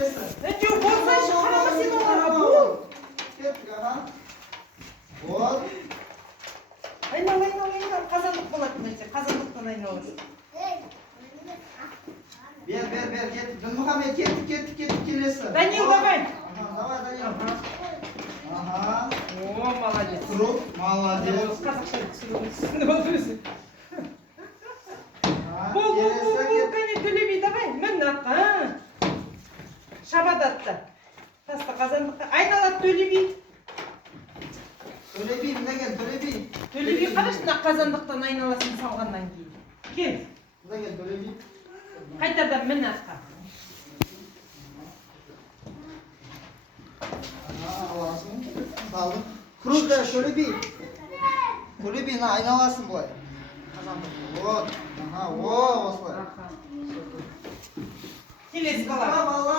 келесі. Жоқ, болсайшы, қарама сен оларға, бол. Кеттік, аға. Вот. Айнал, қазандық болады мәсе, қазандықтан айналасың. Бер, кеттік. Дінмұхамед, кеттік, келесі. Данил, давай. Давай, Данил. Ага. О, молодец. Круг, молодец. Қазақша түсініп отырсың. Бол, кәне төлеби, давай. Мін атқа. Шабат атты. Таста қазандыққа. Айналады төлеби. Төлеби, мінеген, төлеби. Төлеби қарашына қазандықтан айналасын салғаннан кейін. Кел. Мінеген, төлеби. Қайтардан мін атқа. Аласың. Салдың. Кружда, төлеби. Төлеби, айналасың бұлай. Вот. Ага, осылай. Келесі бала.